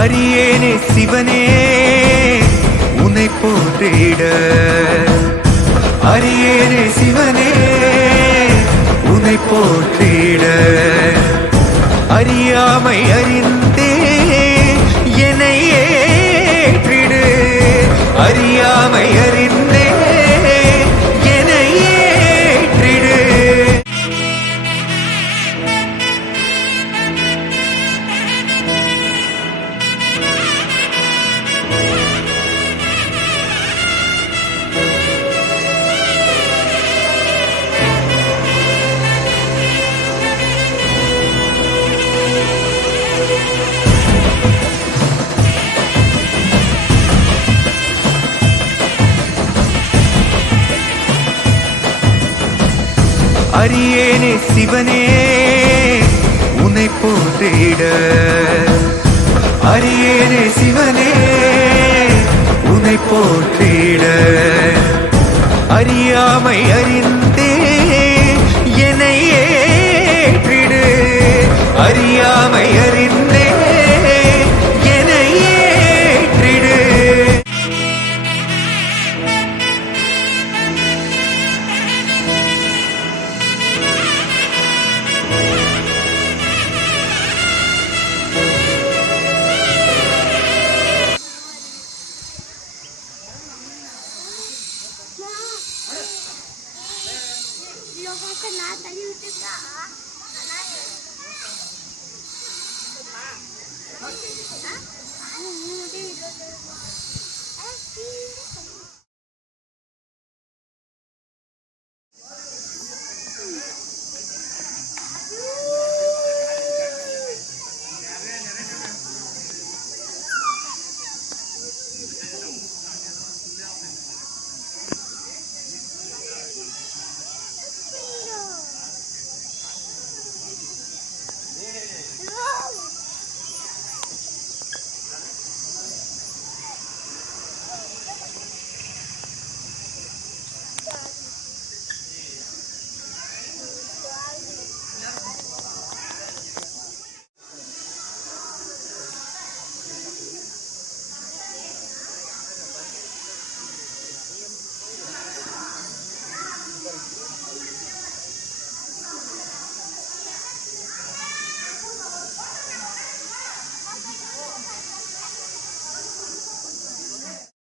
அரியேனே சிவனே உன்னை போற்றிட, அரியேனே சிவனே உன்னை போற்றிட, அறியாமை அறிந்தே என்னை ஏற்றிடு, அறியாமை அறிந்தே என்னை ஏற்றிடு. அரியேனே சிவனே உன்னை போற்றிட, அரியேனே சிவனே உன்னை போற்றிட, அறியாமை அறிந்தே என்னை ஏற்றிடு, அறியாமை அறிந்தே என்னை ஏற்றிடு. लोगों का ना तली उठे का ना है हां हां मुझे